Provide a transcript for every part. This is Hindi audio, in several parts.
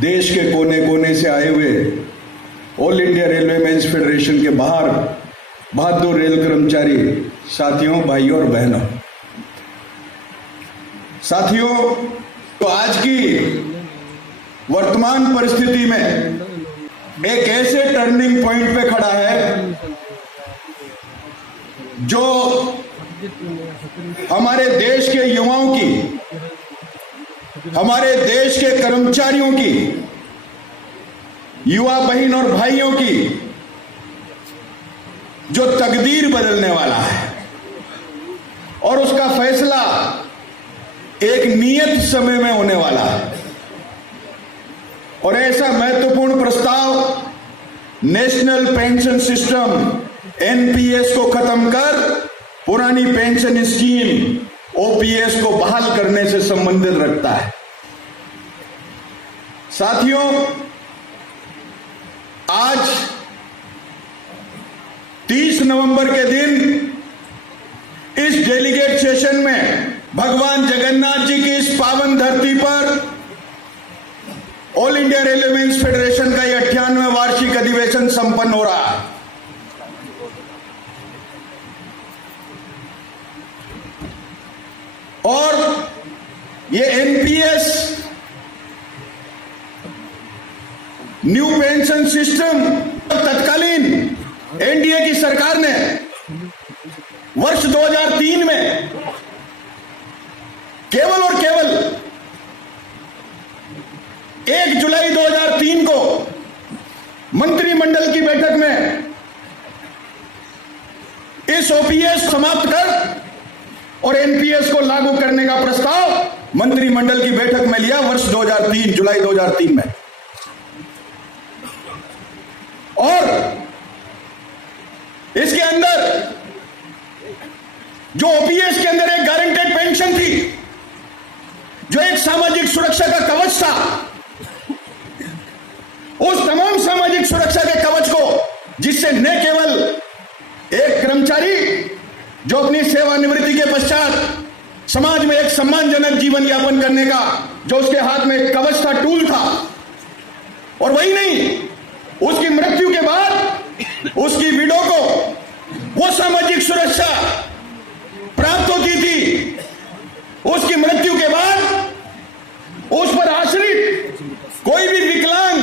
देश के कोने कोने से आए हुए all India railway men's federation के बाहर बहादुर रेल कर्मचारी साथियों, भाइयों और बहनों, साथियों, तो आज की वर्तमान परिस्थिति में एक ऐसे टर्निंग पॉइंट पे खड़ा है जो हमारे देश के युवाओं की, हमारे देश के कर्मचारियों की, युवा बहन और भाइयों की जो तकदीर बदलने वाला है और उसका फैसला एक नियत समय में होने वाला है। और ऐसा महत्वपूर्ण प्रस्ताव नेशनल पेंशन सिस्टम एनपीएस को खत्म कर पुरानी पेंशन स्कीम ओपीएस को बहाल करने से संबंधित रखता है। साथियों, आज 30 नवंबर के दिन इस डेलीगेट सेशन में भगवान जगन्नाथ जी की इस पावन धरती पर all India railway men's federation का 98वां वार्षिक अधिवेशन संपन्न हो रहा है। और ये एनपीएस न्यू पेंशन सिस्टम तत्कालीन एनडीए की सरकार ने वर्ष 2003 में केवल और केवल 1 जुलाई 2003 को मंत्रिमंडल की बैठक में इस ओपीएस समाप्त कर और एनपीएस को लागू करने का प्रस्ताव मंत्रिमंडल की बैठक में लिया वर्ष 2003, जुलाई 2003 में। और इसके अंदर जो ओपीएस के अंदर एक गारंटेड पेंशन थी, जो एक सामाजिक सुरक्षा का कवच था, उस तमाम सामाजिक सुरक्षा के कवच को, जिससे न केवल एक कर्मचारी जो अपनी सेवानिवृत्ति के पश्चात समाज में एक सम्मानजनक जीवन यापन करने का जो उसके हाथ में एक कवच था, टूल था, और वही नहीं, उसकी मृत्यु के बाद उसकी विडो को वो सामाजिक सुरक्षा प्राप्त होती थी। उसकी मृत्यु के बाद उस पर आश्रित कोई भी विकलांग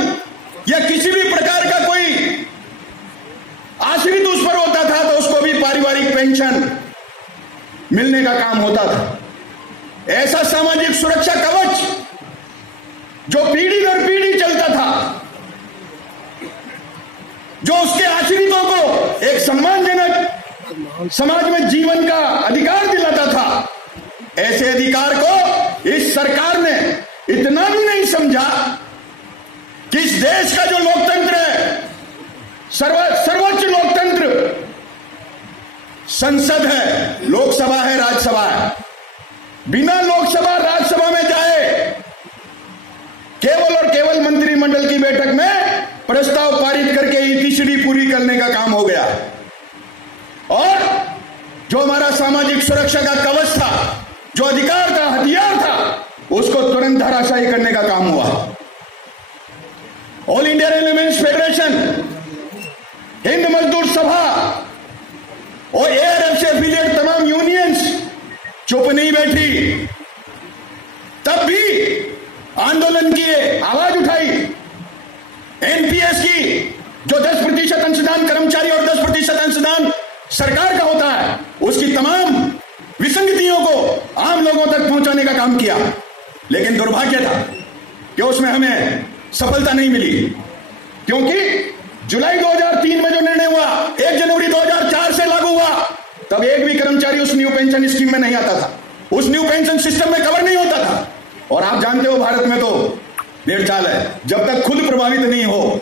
या किसी भी प्रकार का कोई आश्रित उस पर होता था तो उसको भी पारिवारिक पेंशन मिलने का काम होता था। ऐसा सामाजिक सुरक्षा कवच जो पीढ़ी दर पीढ़ी चलता था, जो उसके आश्रितों को एक सम्मानजनक समाज में जीवन का अधिकार दिलाता था, ऐसे अधिकार को इस सरकार ने इतना भी नहीं समझा कि इस देश का जो लोकतंत्र है, सर्वोच्च लोकतंत्र संसद है, लोकसभा है, राज्यसभा है, बिना लोकसभा राज्यसभा में जाए केवल और केवल मंत्रिमंडल की बैठक में प्रस्ताव पारित करके ईटीसीडी पूरी करने का काम हो गया। और जो हमारा सामाजिक सुरक्षा का कवच था, जो अधिकार था, हथियार था, उसको तुरंत धराशायी करने का काम हुआ। All India railway men's federation, Hind Mazdoor Sabha और एआरएफ से एफिलिएट तमाम यूनियंस चुप नहीं बैठी, तब भी आंदोलन किए, आवाज उठाई। एनपीएस की जो 10% अंशदान कर्मचारी और 10% अंशदान सरकार का होता है, उसकी तमाम विसंगतियों को आम लोगों तक पहुंचाने का काम किया। लेकिन दुर्भाग्य था कि उसमें हमें सफलता नहीं मिली, क्योंकि जुलाई 2003 में जो निर्णय हुआ 1 जनवरी 2004 से लागू हुआ, तब एक भी कर्मचारी उस न्यू पेंशन स्कीम में नहीं आता था, उस न्यू पेंशन सिस्टम में कवर नहीं होता था। और आप जानते हो भारत में तो डेढ़ चाल है, जब तक खुद प्रभावित नहीं हो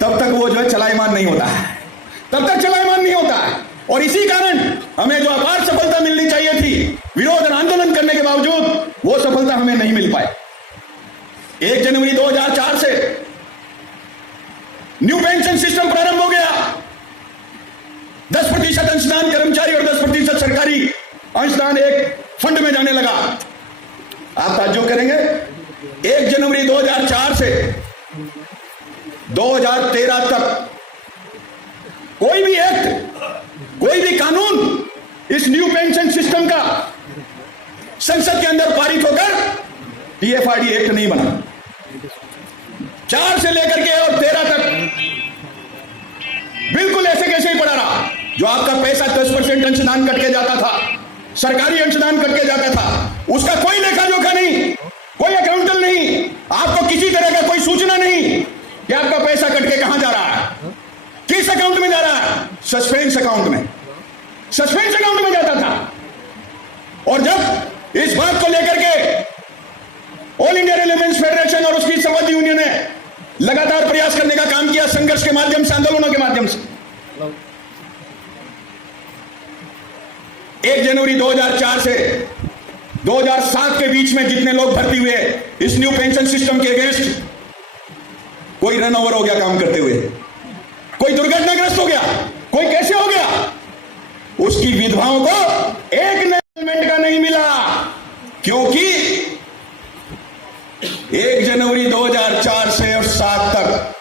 तब तक वो जो है चलायमान नहीं होता है, तब तक चलायमान नहीं होता है। और इसी कारण हमें जो अपार सफलता मिलनी चाहिए थी, विरोध और आंदोलन करने के बावजूद वो सफलता हमें नहीं मिल पाई। 1 जनवरी 2004 से न्यू पेंशन सिस्टम प्रारंभ हो गया। 10% अंशदान कर्मचारी और 10% सरकारी अंशदान एक फंड में जाने लगा। आप ताज्जुब करेंगे, 1 जनवरी 2004 से 2013 तक कोई भी एक्ट, कोई भी कानून इस न्यू पेंशन सिस्टम का संसद के अंदर पारित होकर पीएफआरडी एक्ट नहीं बना। 4 से लेकर के और 13 तक बिल्कुल ऐसे कैसे ही पड़ा रहा। जो आपका पैसा 10% अंशदान कट के जाता था, सरकारी अंशदान कट के जाता था, उसका कोई लेखा जोखा नहीं, कोई अकाउंटल नहीं, आपको किसी तरह का कोई सूचना नहीं कि आपका पैसा कट के कहां जा रहा है, किस अकाउंट में जा रहा है। सस्पेंस अकाउंट में, सस्पेंस अकाउंट में जाता था। और जब इस बात को लेकर के ऑल इंडिया रेलवेमेंस फेडरेशन और उसकी संबद्ध यूनियन ने लगातार प्रयास करने का काम किया, संघर्ष के माध्यम से, आंदोलनों के माध्यम से, 1 जनवरी 2004 से 2007 के बीच में जितने लोग भर्ती हुए इस न्यू पेंशन सिस्टम के अगेंस्ट, कोई रन ओवर हो गया काम करते हुए, कोई दुर्घटनाग्रस्त हो गया, कोई कैसे हो गया, उसकी विधवाओं को एक एलिमेंट का नहीं मिला। क्योंकि 1 जनवरी 2004 से और 7 तक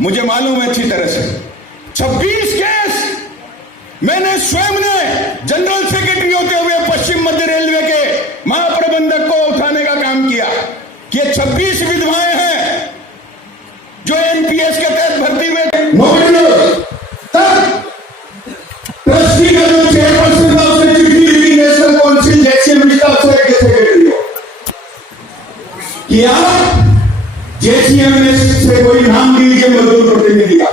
मुझे मालूम है अच्छी तरह से 26 केस मैंने स्वयं ने जनरल सेक्रेटरी होते हुए पश्चिम मध्य रेलवे के महाप्रबंधक को उठाने का काम किया कि 26 विधवाएं हैं जो एनपीएस के तहत भर्ती हुए। ट्रस्टी का जो चेयरपर्सन था उसने चिट्ठी लिखी नेशनल काउंसिल जैसे मिश्रा सेक्रेटरी को कि आप जेसीएम से कोई नाम दीजिए मजदूर प्रतिनिधि का,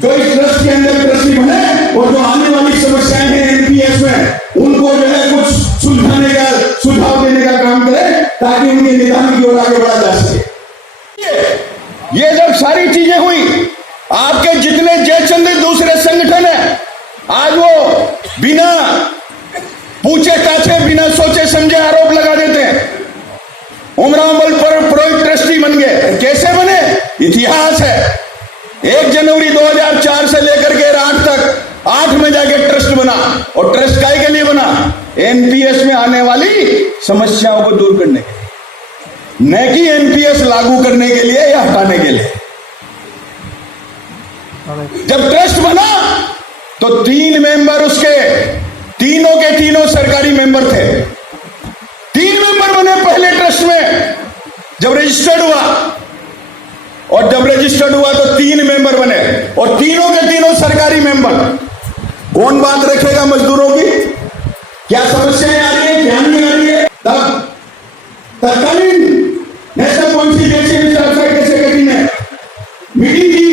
जो इस ट्रस्ट के अंदर ट्रस्टी बने और जो आने वाली समस्याएं हैं एनपीएस में उनको जो है कुछ सुलझाने का, सुझाव देने का काम करें ताकि उनके निदान की ओर आगे बढ़ा जा सके। ये जब सारी चीजें हुई, आपके जितने जयचंद दूसरे संगठन है आज वो बिना पूछे ताछे, बिना सोचे समझे आरोप लगा देते हैं। उमरावल पर पुरोहित ट्रस्टी बन गए, कैसे बने? इतिहास है। 1 जनवरी 2004 से लेकर के 8 तक 8 में जाके ट्रस्ट बना। और ट्रस्ट काय के लिए बना? एनपीएस में आने वाली समस्याओं को दूर करने के लिए, न कि एनपीएस लागू करने के लिए या हटाने के लिए। जब ट्रस्ट बना तो 3 मेंबर उसके, तीनों के तीनों सरकारी मेंबर थे। 3 मेंबर बने पहले ट्रस्ट में जब रजिस्टर्ड हुआ, और जब रजिस्टर्ड हुआ तो 3 मेंबर बने और तीनों के तीनों सरकारी मेंबर। कौन बात रखेगा मजदूरों की? क्या समस्याएं आ रही है, क्या नहीं आ रही है? तब तत्कालीन नेशनल काउंसिल सेक्रेटरी ने मीटिंग की,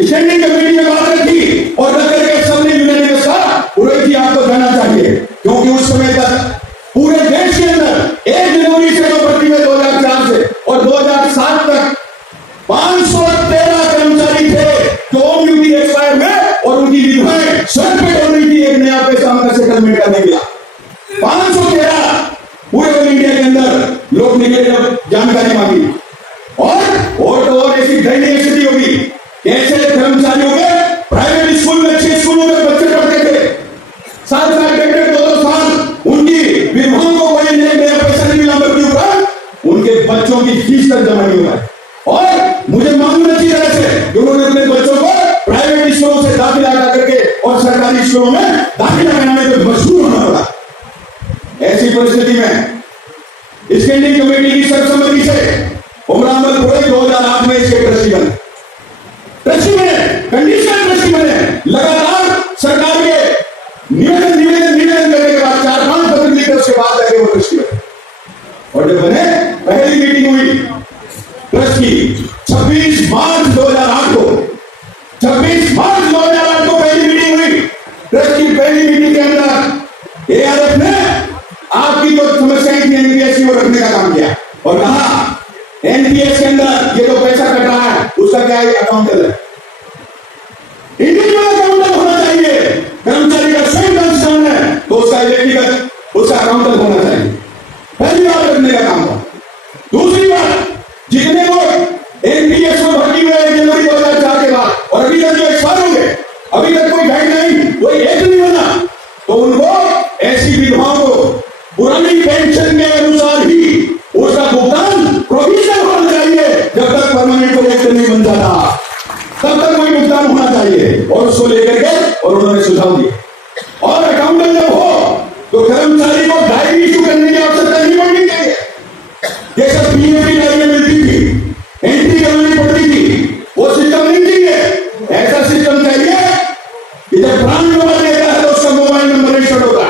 स्टैंडिंग कमेटी में बात रखी और रख करके सबने यूनानिमस कहा पुरोहित जी आपको जाना चाहिए, क्योंकि उस समय तक पूरे देश के अंदर 1 जनवरी से जो भर्ती में 2004 से और 2007 तक 513 कर्मचारी थे जो होम ड्यूटी एक्सपायर में और उनकी विधवाएं सर पे हो रही थी, एक नया पैसा उनका सेटलमेंट करने के लिए। 513 पूरे ऑल इंडिया के अंदर लोग निकले जब जानकारी मांगी। और तो और ऐसी दयनीय स्थिति होगी, ऐसे कर्मचारियों के प्राइवेट स्कूल में, अच्छे स्कूलों में बच्चे पढ़ते थे, 7 साल, 2 साल, उनकी विधवाओं को कोई नया पैसा नहीं मिला, मृत्यु पर उनके बच्चों की फीस तक जमा नहीं हुआ। और मुझे मालूम अच्छी तरह से कि उन्होंने अपने बच्चों को प्राइवेट स्कूलों से दाखिला करके और सरकारी स्कूलों में दाखिला कराने पर मजबूर होना पड़ा। ऐसी परिस्थिति में स्टैंडिंग कमेटी की सर्वसम्मति से उमरावल पुरोहित 2008 में इसके ट्रस्टी बने, कंडीशनल ट्रस्टी बने। लगातार सरकार के निवेदन करने के बाद 4-5 पत्र लिखे उसके बाद जाके वो ट्रस्टी बने। और जब बने, पहली मीटिंग हुई ट्रस्ट की 26 मार्च 2008 को, 26 मार्च 2008 को पहली मीटिंग हुई। ट्रस्ट की पहली मीटिंग के अंदर एआरएफ ने आपकी जो समस्याएं थी एनपीएस को रखने का काम किया और कहा एनपीएस के अंदर ये जो पैसा कट रहा है उसका क्या अकाउंटल है, इंडिविजुअल अकाउंटल होना चाहिए। कर्मचारी का स्वयं अंशदान है तो उसका व्यक्तिगत उसका अकाउंटल होना चाहिए। पहली बार रखने का काम था। दूसरी बात, जितने लोग एनपीएस में भर्ती हुए जनवरी 2004 के बाद और अभी तक जो एक्सपायर हो गए, अभी तक कोई गाइडलाइन, कोई एक्ट नहीं बना, तो उनको ऐसी विधवाओं को पुरानी पेंशन के अनुसार ही उसका भुगतान प्रोविजन होना चाहिए जब तक परमानेंट चाहिए और उसको लेकर के और उन्होंने सुझाव दिया। और अकाउंटेंट जब हो तो कर्मचारी को डायरी इशू करने की आवश्यकता नहीं पड़नी चाहिए। जैसे पीएफ की डायरियां मिलती थी, एंट्री करनी पड़ती थी, वो सिस्टम नहीं चाहिए। ऐसा सिस्टम चाहिए कि जब ब्रांड नंबर देता है तो उसका मोबाइल नंबर रजिस्टर्ड होगा।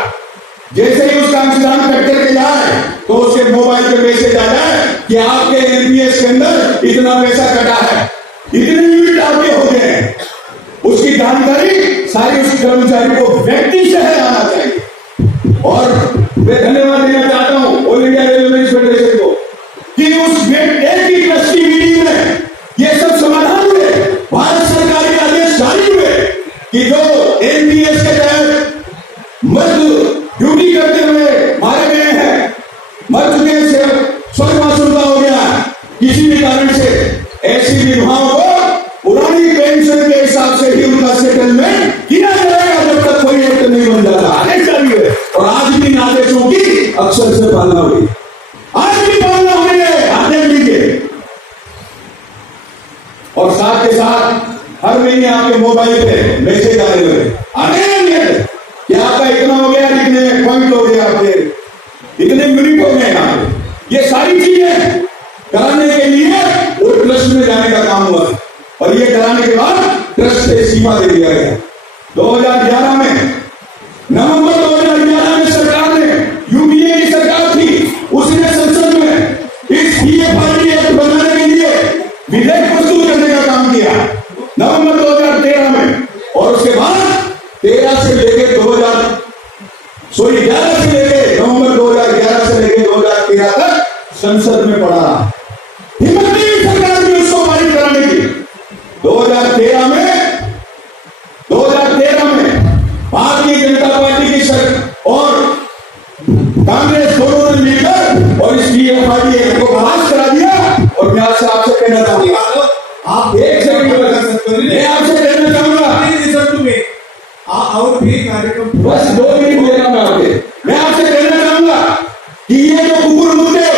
जैसे ही उसका अंशदान कट करके जाए तो उसके मोबाइल पे मैसेज आ जाए कि आपके एनपीएस के अंदर इतना पैसा कटा है, इतने यूनिट आपके हो गए हैं। उसकी जानकारी सारी उस कर्मचारी को व्यक्ति से है आना चाहिए। और मैं धन्यवाद देना चाहता हूं ऑल इंडिया रेलवे फेडरेशन को कि उस एक ही ट्रस्टी मीटिंग में ये सब समाधान हुए। भारत सरकार के आदेश जारी हुए कि जो एनपीएस के तहत मर्द ड्यूटी करते हुए मारे गए हैं, मर चुके हैं, स्वर्गवास हो गया किसी भी कारण से, ऐसी विधवाओं को पुरानी पेंशन के हिसाब से ही उनका सेटलमेंट किया जाएगा जब तक कोई एक्ट नहीं बन जाता। आदेश जारी हुए और आज भी इन आदेशों की अक्षर से पालना हुई, आज भी पालना हुई है। आदेश लीजिए और साथ के साथ हर महीने आपके मोबाइल पे मैसेज आने लगे, कि आपका इतना हो गया, इतने पॉइंट हो गया, आपके इतने यूनिट हो गए यहाँ पे। ये सारी चीजें कराने के लिए वो ट्रस्ट में जाने का काम हुआ और ये कराने के बाद ट्रस्ट से सीमा दे दिया गया। 2011 में, नवंबर 2011 में सरकार ने, यूपीए की सरकार थी, उसने संसद में इस पीएफआरडी एक्ट बनाने के लिए विधेयक प्रस्तुत करने का काम किया नवंबर 2013 में। और उसके बाद 11 से लेके नवंबर 2011 से लेके 2013 तक संसद में पड़ा। हिम्मत नहीं सरकार की उसको पारित कराने की। 2013 में भारतीय जनता पार्टी की सरकार और कांग्रेस दोनों ने मिलकर और इस पीएफआरडी एक्ट को पास करा दिया। और मैं आपसे कहना चाहूंगा, आप एक सेकंड मैं आपसे कहना चाहूंगा, और भी कार्यक्रम बस 2 मिनट देना मैं आपसे कहना चाहूंगा कि ये जो कुकुर मुद्दे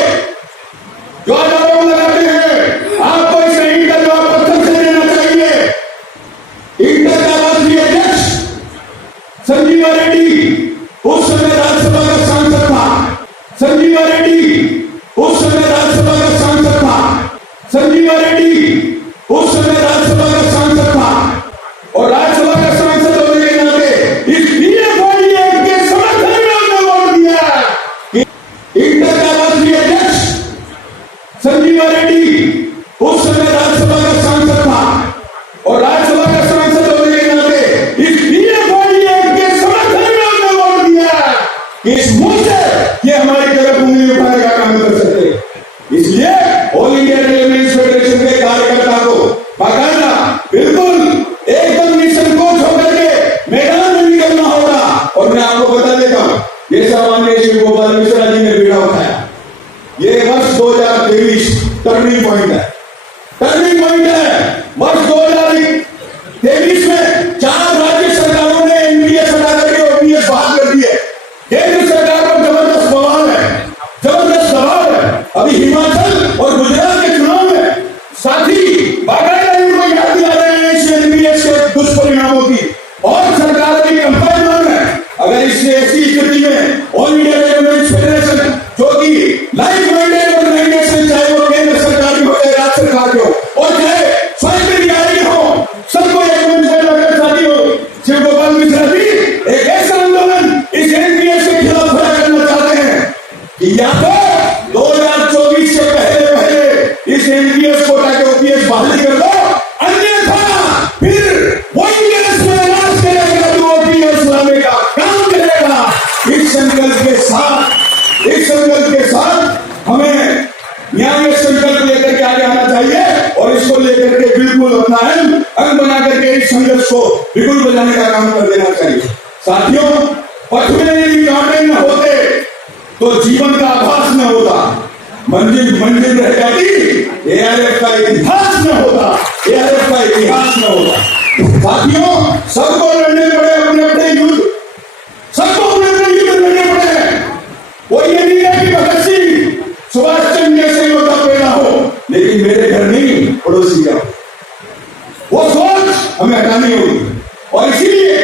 जो आरोप लगाते हैं, आपको इसका इंटर जवाब पत्थर से देना चाहिए। इंटर का राष्ट्रीय अध्यक्ष संजीवा रेड्डी उस समय राज्यसभा का सांसद था। संजीवा रेड्डी उस समय राज्यसभा का सांसद था। संजीवा रेड्डी उस समय राज्यसभा का सांसद था और राज्यसभा का सांसद होने के नाते इस पीएफआरडी एक्ट के समर्थन में उन्होंने वोट दिया कि इंटर का राष्ट्रीय अध्यक्ष संजीवा रेड्डी उस समय राज्यसभा का सांसद था और राज्यसभा का सांसद होने के नाते इस पीएफआरडी एक्ट के समर्थन में उन्होंने वोट दिया कि इस मुद्दे ये हमारी तरफ उंगली उठाने का काम कर सकते। इसलिए ऑल इंडिया रेलवे फेडरेशन के कार्यकर्ता को बाकायदा बिल्कुल एकदम निसंकोच होकर के मैदान में निकलना होगा। और मैं आपको बता देता हूं, ये सामान्य श्री गोपाल मिश्रा जी ने बीड़ा उठाया। ये वर्ष 2023 टर्निंग पॉइंट है, टर्निंग पॉइंट है। वर्ष 2023 में 4 राज्य सरकारों ने एनपीएस हटा करके ओपीएस बहाल कर दिए। केंद्र सरकार पर जबरदस्त बवाल है, जबरदस्त दबाव है। अभी हिमाचल और गुजरात के चुनाव में साथी बाकायदा इनको याद दिला रहे हैं इस एनपीएस के दुष्परिणामों की और सरकार की कंपेन है। अगर इससे ऐसी स्थिति में ऑल इंडिया रेलवे फेडरेशन जो कि लाइफ माइंडेड ऑर्गेनाइजेशन, चाहे वो केंद्र सरकार की हो चाहे राज्य सरकार की हो और चाहे स्वयं अधिकारी हो, सबको एक मंच पर लाकर साथी हो शिव गोपाल मिश्रा जी एक ऐसा आंदोलन इस एनपीएस के खिलाफ खड़ा करना चाहते हैं कि या तो 2024 से पहले इस एनपीएस को ताकि ओपीएस बहाली कर दो, अन्यथा फिर वही देश में राज करेगा जो ओपीएस लाने का काम करेगा। इस संकल्प के साथ हमें न्याय संकल्प लेकर के आगे आना चाहिए और इसको लेकर के बिल्कुल अपना अंग बना करके इस संघर्ष को बिल्कुल बजाने का काम कर देना चाहिए। साथियों, पथ में यदि कांटे न होते तो जीवन का आभास न होता, मंजिल रह जाती, एआरएफ का इतिहास न होता, एआरएफ का इतिहास न होता। साथियों, सबको लड़ने पड़े अपने अपने युद्ध, सबको अपने अपने युद्ध लड़ने पड़े। वो ये नहीं है कि भगत सिंह सुभाष चंद्र जैसे योद्धा पैदा हो लेकिन मेरे घर नहीं पड़ोसी का, वो सोच हमें हटानी होगी। और इसीलिए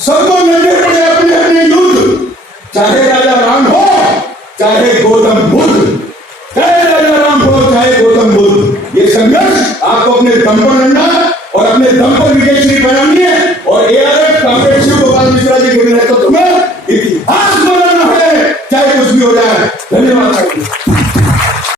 सबको लड़ने पड़े अपने अपने युद्ध, चाहे राजा राम हो चाहे गौतम बुद्ध, चाहे राजा राम हो चाहे गौतम बुद्ध। ये संघर्ष आपको अपने दम पर लड़ना